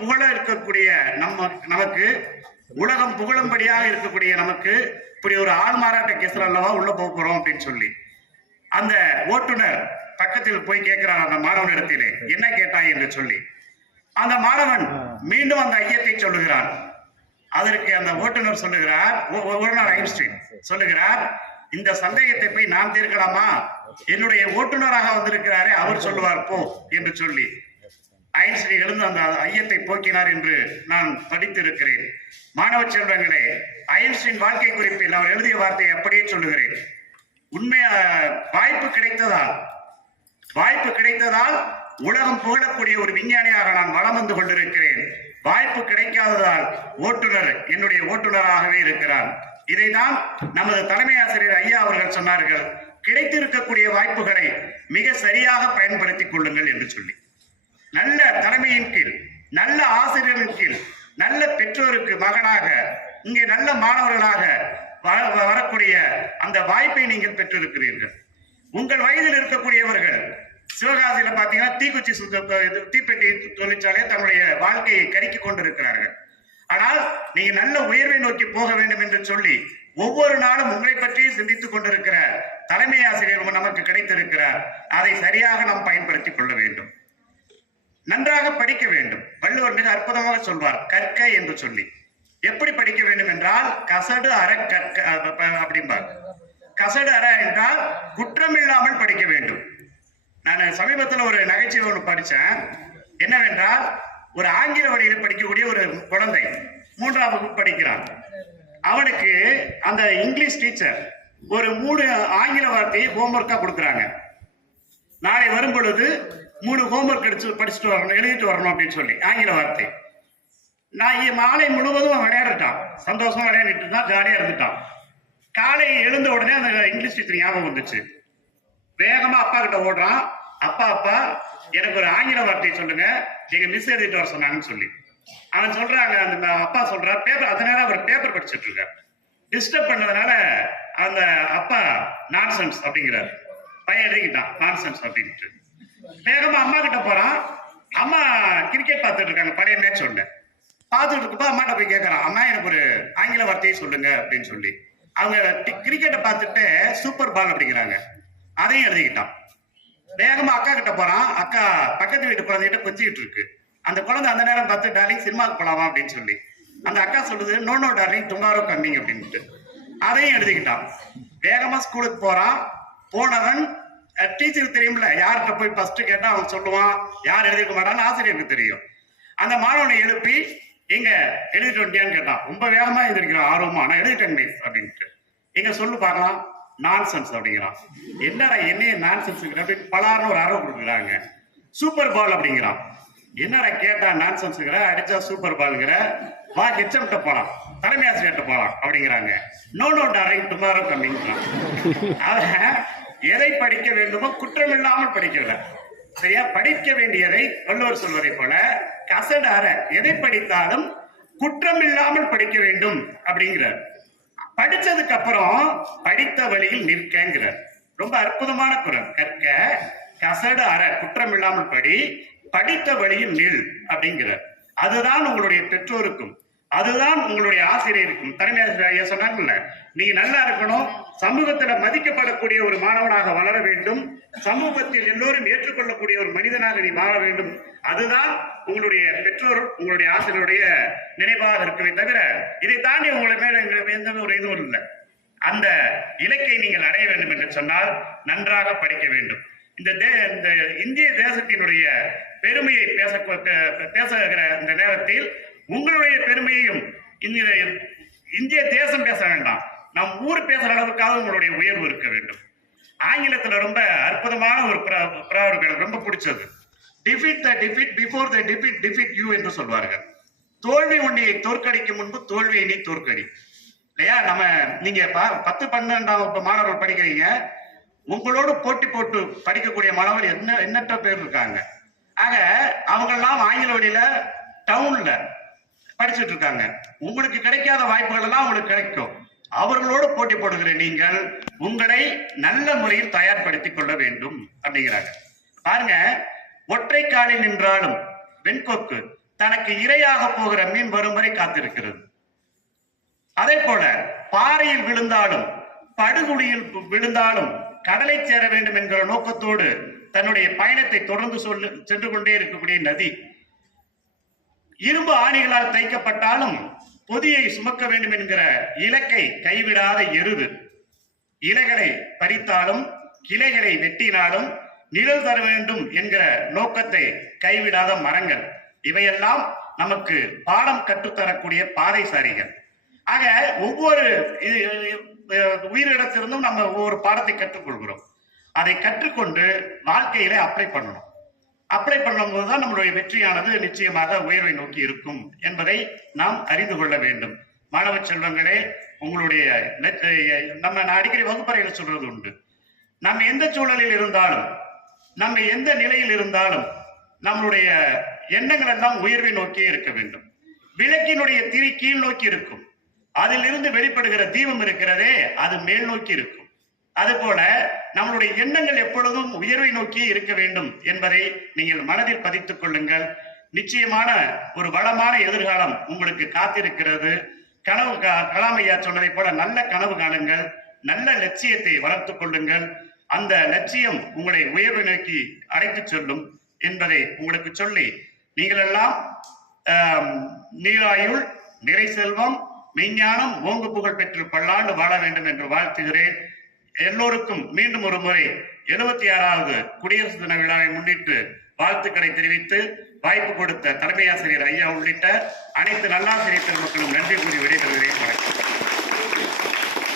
புகழ இருக்கக்கூடிய நமக்கு உலகம் புகழும்படியாக இருக்கக்கூடிய நமக்கு இப்படி ஒரு ஆள் மாறாட்ட கேஸ்ல அல்லவா உள்ள போறோம் அப்படின்னு சொல்லி அந்த ஓட்டுநர் பக்கத்தில் போய் கேட்கிறார் அந்த மாணவனிடத்திலே, என்ன கேட்டாய் என்று சொல்லி. அந்த மாணவன் மீண்டும் அந்த ஐயத்தை சொல்லுகிறான். அதற்கு அந்த ஓட்டுநர் சொல்லுகிறார், ஓட்டுநர் ஐன்ஸ்டீன் சொல்லுகிறார், இந்த சந்தேகத்தை போய் நான் தீர்க்கலாமா, என்னுடைய ஓட்டுநராக வந்திருக்கிறாரே அவர் சொல்லுவார் போ என்று சொல்லி ஐன்ஸ்டீன் எழுந்து அந்த ஐயத்தை போக்கினார் என்று நான் படித்திருக்கிறேன். மாணவ செல்வங்களே, ஐன்ஸ்டீன் வாழ்க்கை குறிப்பில் அவர் எழுதிய வார்த்தையை அப்படியே சொல்லுகிறேன். உண்மையா வாய்ப்பு கிடைத்ததால் உலகம் புகழக்கூடிய ஒரு விஞ்ஞானியாக நான் வளம் வந்து கொண்டிருக்கிறேன். வாய்ப்பு கிடைக்காததால் ஓட்டுநர் என்னுடைய ஓட்டுநராகவே இருக்கிறார். இதைதான் நமது தலைமை ஆசிரியர் ஐயா அவர்கள் சொன்னார்கள், கிடைத்திருக்கக்கூடிய வாய்ப்புகளை மிக சரியாக பயன்படுத்திக் கொள்ளுங்கள் என்று சொல்லி. நல்ல தலைமையின் கீழ், நல்ல ஆசிரியரின் கீழ், நல்ல பெற்றோருக்கு மகனாக இங்கே நல்ல மாணவர்களாக வரக்கூடிய அந்த வாய்ப்பை நீங்கள் பெற்றிருக்கிறீர்கள். உங்கள் வயதில் இருக்கக்கூடியவர்கள் சிவகாசியில பாத்தீங்கன்னா தீப்பெட்டி தொழிற்சாலை தன்னுடைய வாழ்க்கையை கருக்கிக் கொண்டிருக்கிறார்கள். ஆனால் நீங்க நல்ல உயர்வை நோக்கி போக வேண்டும் என்று சொல்லி ஒவ்வொரு நாளும் உங்களை பற்றி சிந்தித்துக் கொண்டிருக்கிற தலைமை ஆசிரியர் நமக்கு கிடைத்திருக்கிறார். அதை சரியாக நாம் பயன்படுத்திக் கொள்ள வேண்டும். நன்றாக படிக்க வேண்டும். வள்ளுவர் மிக அற்புதமாக சொல்வார், கற்க என்று சொல்லி. எப்படி படிக்க வேண்டும் என்றால் கசடு அற கற்க அப்படிம்பார். கசடு அற என்றால் குற்றம் இல்லாமல் படிக்க வேண்டும். நான் சமீபத்தில் ஒரு நகைச்சுவை ஒன்று படித்தேன். என்னவென்றால், ஒரு ஆங்கில வழியில் படிக்கக்கூடிய ஒரு குழந்தை 3ஆம் வகுப்பு படிக்கிறான். அவனுக்கு அந்த இங்கிலீஷ் டீச்சர் ஒரு 3 ஆங்கில வார்த்தையை ஹோம்ஒர்க்கா கொடுக்குறாங்க. நாளை வரும் பொழுது 3 ஹோம்ஒர்க் படிச்சுட்டு வரணும், எழுதிட்டு வரணும் அப்படின்னு சொல்லி ஆங்கில வார்த்தை. நான் மாலை முழுவதும் விளையாடிட்டான், சந்தோஷமா விளையாடிட்டு இருந்தான், ஜாலியா இருந்துட்டான். காலை எழுந்த உடனே அந்த இங்கிலீஷ் டீச்சர் ஞாபகம் வந்துச்சு. வேகமா அப்பா கிட்ட ஓடுறான். அப்பா எனக்கு ஒரு ஆங்கில வார்த்தையை சொல்லுங்க, எங்க மிஸ் எழுதிட்டு வர சொன்னாங்கன்னு சொல்லி. அவன் சொல்றாங்க, அந்த அப்பா சொல்றார் பேப்பர், அதனால அவர் பேப்பர் படிச்சுட்டு இருக்கார். டிஸ்டர்ப் பண்ணதுனால அந்த அப்பா நான்சென்ஸ் அப்படிங்கிறார். பையன் எழுதிக்கிட்டான் நான்சென்ஸ் அப்படின்ட்டு. வேகமா அம்மா கிட்ட போறான். அம்மா கிரிக்கெட் பார்த்துட்டு இருக்காங்க, பழைய மேட்ச் ஒண்ணு பார்த்துட்டு இருக்கப்போ அம்மாட்ட போய் கேட்கறான், அம்மா எனக்கு ஒரு ஆங்கில வார்த்தையை சொல்லுங்க அப்படின்னு சொல்லி. அவங்க கிரிக்கெட்டை பார்த்துட்டு சூப்பர் பால் அப்படிங்கிறாங்க, அதையும் எழுதிக்கிட்டான். வேகமா அக்கா கிட்ட போறான். அக்கா பக்கத்து வீட்டு குழந்தைகிட்ட கொஞ்சிக்கிட்டு இருக்கு. அந்த குழந்தை அந்த நேரம் பார்த்து, டார்லிங் சினிமாவுக்கு போலாமா அப்படின்னு சொல்லி. அந்த அக்கா சொல்லுது, நோ டார்லிங் டுமாரோ கம்மிங் அப்படின்ட்டு. அதையும் எழுதிக்கிட்டான். வேகமா ஸ்கூலுக்கு போறான். போனவன் டீச்சருக்கு தெரியும்ல, யார்கிட்ட போய் ஃபர்ஸ்ட் கேட்டா அவன் சொல்லுவான், யார் எழுதிக்க மாட்டான்னு ஆசிரியருக்கு தெரியும். அந்த மாணவனை எழுப்பி, எங்க எழுதிட்டு வண்டியான்னு கேட்டான். ரொம்ப வேகமா எழுதிருக்கிறான், ஆர்வமா, நான் எழுதிட்டேன் மிஸ் அப்படின்ட்டு. எங்க சொல்லு பார்க்கலாம், நான்சென்ஸ் அப்படிங்கிறான். என்னடா என்னைய நான்சென்ஸ் அப்படின்னு பலார்னு ஒரு ஆர்வம் கொடுக்குறாங்க. சூப்பர் பால் அப்படிங்கிறான். என்னடா கேட்டா நான்சென்ஸுங்கிற, அடிச்சா சூப்பர் பால்ங்கிற, வா ஹெச்எம்கிட்ட போலாம், தலைமை ஆசிரியர்கிட்ட போலாம் அப்படிங்கிறாங்க. நோ டார்லிங் டுமாரோ கம்மிங்கிறான். அவன் எதை படிக்க வேண்டுமோ குற்றம் இல்லாமல் படிக்கல. சரியா, படிக்க வேண்டியதை வள்ளுவர் சொல்வதை போல கசடு அற, எதை படித்தாலும் குற்றம் இல்லாமல் படிக்க வேண்டும் அப்படிங்கிறார். படிச்சதுக்கு அப்புறம் படித்த வழியில் நிற்கிறார். ரொம்ப அற்புதமான குறள். கற்க கசடு அற, குற்றம் இல்லாமல் படி, படித்த வழியில் நில் அப்படிங்கிறார். அதுதான் உங்களுடைய பெற்றோருக்கும், அதுதான் உங்களுடைய ஆசிரியருக்கும். தலைமை ஆசிரியர் சொன்னாங்கல்ல, நீங்க நல்லா இருக்கணும், சமூகத்துல மதிக்கப்படக்கூடிய ஒரு மாணவனாக வளர வேண்டும், சமூகத்தில் எல்லோரும் ஏற்றுக்கொள்ளக்கூடிய ஒரு மனிதனாக நீ வாழ வேண்டும். அதுதான் உங்களுடைய பெற்றோர், உங்களுடைய ஆசிரியருடைய நினைவாக இருக்கவே தவிர இதை தாண்டி உங்களை மேல எந்த ஒரு இதுவும் இல்லை. அந்த இலக்கை நீங்கள் அடைய வேண்டும் என்று சொன்னால் நன்றாக படிக்க வேண்டும். இந்த இந்திய தேசத்தினுடைய பெருமையை பேசுகிற இந்த நேரத்தில் உங்களுடைய பெருமையையும் இந்திய தேசம் பேச வேண்டாம், நம் ஊர் பேசுற அளவுக்காக உங்களுடைய உயர்வு இருக்க வேண்டும். ஆங்கிலத்துல ரொம்ப அற்புதமான ஒரு ப்ராவர்ப் எனக்கு ரொம்ப பிடிச்சது. Defeat the defeat before the defeat defeat you என்று சொல்வார்கள். தோல்வி உன்னையை தோற்கடிக்கும் முன்பு தோல்வியை நீ தோற்கடி. இல்லையா, நம்ம நீங்க 10, 12ஆம் மாணவர்கள் படிக்கிறீங்க, உங்களோடு போட்டி போட்டு படிக்கக்கூடிய மாணவர் எண்ணற்ற பேர் இருக்காங்க. ஆக அவங்க எல்லாம் ஆங்கில வழியில டவுன்ல படிச்சுட்டு இருக்காங்க. உங்களுக்கு கிடைக்காத வாய்ப்புகள் எல்லாம் உங்களுக்கு கிடைக்கும். அவர்களோடு போட்டி போடுகிற நீங்கள் உங்களை நல்ல முறையில் தயார்படுத்திக் கொள்ள வேண்டும் அப்படிங்கிறாங்க. பாருங்க, ஒற்றை காலில் நின்றாலும் வெண்கொக்கு, தனக்கு இரையாக போகிற மீன் வரும் வரை காத்திருக்கிறது. அதே போல பாறையில் விழுந்தாலும் படுகுழியில் விழுந்தாலும் கடலை சேர வேண்டும் என்கிற நோக்கத்தோடு தன்னுடைய பயணத்தை தொடர்ந்து சென்று கொண்டே இருக்கக்கூடிய நதி. இரும்பு ஆணிகளால் தைக்கப்பட்டாலும் பொதியை சுமக்க வேண்டும் என்கிற இலக்கை கைவிடாத எருது. இலைகளை பறித்தாலும் கிளைகளை வெட்டினாலும் நிழல் தர வேண்டும் என்கிற நோக்கத்தை கைவிடாத மரங்கள். இவையெல்லாம் நமக்கு பாடம் கற்றுத்தரக்கூடிய பாதைசாரிகள். ஆக ஒவ்வொரு உயிரிடத்திலிருந்தும் நம்ம ஒவ்வொரு பாடத்தை கற்றுக்கொள்கிறோம். அதை கற்றுக்கொண்டு வாழ்க்கையில அப்ளை பண்ணணும். அப்ளை பண்ணும் போதுதான் நம்மளுடைய வெற்றியானது நிச்சயமாக உயர்வை நோக்கி இருக்கும் என்பதை நாம் அறிந்து கொள்ள வேண்டும். மாணவ செல்வங்களே, உங்களுடைய நான் அடிக்கடி வகுப்பறையில் சொல்றது உண்டு. நம்ம எந்த சூழலில் இருந்தாலும், நம்ம எந்த நிலையில் இருந்தாலும் நம்மளுடைய எண்ணங்கள் எல்லாம் உயர்வை நோக்கியே இருக்க வேண்டும். விளக்கினுடைய திரி கீழ் நோக்கி இருக்கும், அதிலிருந்து வெளிப்படுகிற தீபம் இருக்கிறதே அது மேல் நோக்கி இருக்கும். அதுபோல நம்மளுடைய எண்ணங்கள் எப்பொழுதும் உயர்வை நோக்கி இருக்க வேண்டும் என்பதை நீங்கள் மனதில் பதித்துக் கொள்ளுங்கள். நிச்சயமான ஒரு வளமான எதிர்காலம் உங்களுக்கு காத்திருக்கிறது. கனவு கலாம் ஐயா சொன்னதை போல நல்ல கனவு காணுங்கள், நல்ல லட்சியத்தை வளர்த்துக் கொள்ளுங்கள். அந்த லட்சியம் உங்களை உயர்வை நோக்கி அழைத்து செல்லும் என்பதை உங்களுக்கு சொல்லி, நீங்கள் எல்லாம் நீராயுள், நிறை செல்வம், மெய்ஞானம், ஓங்கு புகழ் பெற்று பல்லாண்டு வாழ வேண்டும் என்று வாழ்த்துகிறேன். எல்லோருக்கும் மீண்டும் ஒரு முறை 76வது குடியரசு தின விழாவை முன்னிட்டு வாழ்த்துக்களை தெரிவித்து வாய்ப்பு கொடுத்த தலைமை ஆசிரியர் ஐயா உள்ளிட்ட அனைத்து நல்லாசிரியர் பெருமக்களும் நன்றி கூறி விடைபெறுகிறேன். வணக்கம்.